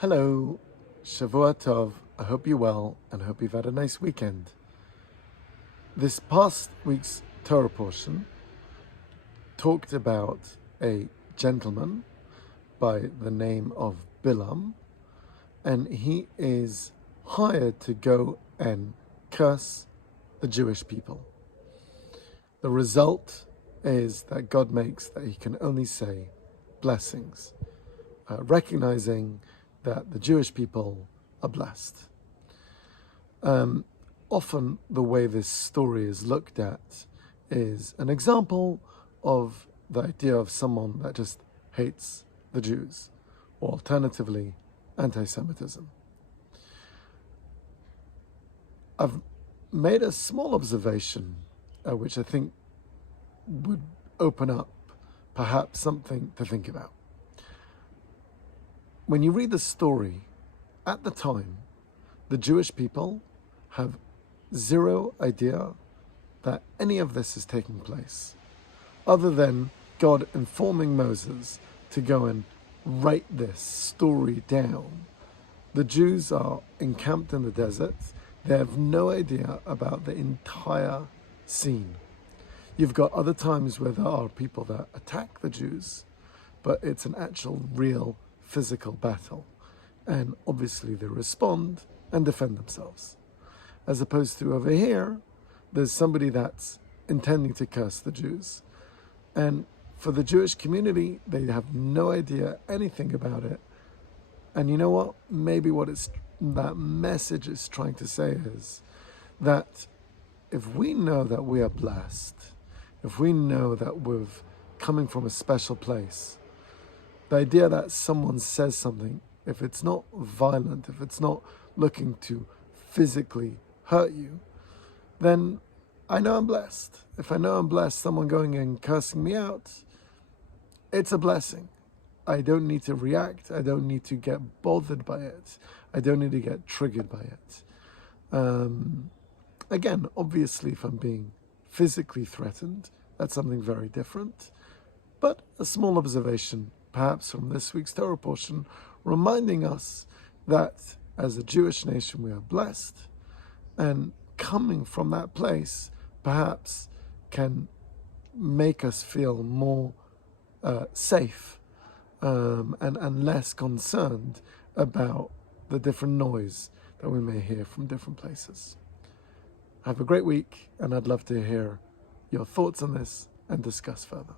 Hello, Shavua Tov. I hope you're well and hope you've had a nice weekend. This past week's Torah portion talked about a gentleman by the name of Bilaam, and he is hired to go and curse the Jewish people. The result is that God makes that he can only say blessings, recognizing that the Jewish people are blessed. Often the way this story is looked at is an example of the idea of someone that just hates the Jews, or alternatively, anti-Semitism. I've made a small observation which I think would open up perhaps something to think about. When you read the story, at the time, the Jewish people have zero idea that any of this is taking place, other than God informing Moses to go and write this story down. The Jews are encamped in the desert. They have no idea about the entire scene. You've got other times where there are people that attack the Jews, but it's an actual real physical battle. And obviously they respond and defend themselves. As opposed to over here, there's somebody that's intending to curse the Jews. And for the Jewish community, they have no idea anything about it. And you know what? Maybe that message is trying to say is that if we know that we are blessed, if we know that we're coming from a special place, the idea that someone says something, if it's not violent, if it's not looking to physically hurt you, then I know I'm blessed. If I know I'm blessed, someone going and cursing me out, it's a blessing. I don't need to react. I don't need to get bothered by it. I don't need to get triggered by it. Again, obviously, if I'm being physically threatened, that's something very different. But a small observation, perhaps from this week's Torah portion, reminding us that as a Jewish nation we are blessed, and coming from that place perhaps can make us feel more safe and less concerned about the different noise that we may hear from different places. Have a great week, and I'd love to hear your thoughts on this and discuss further.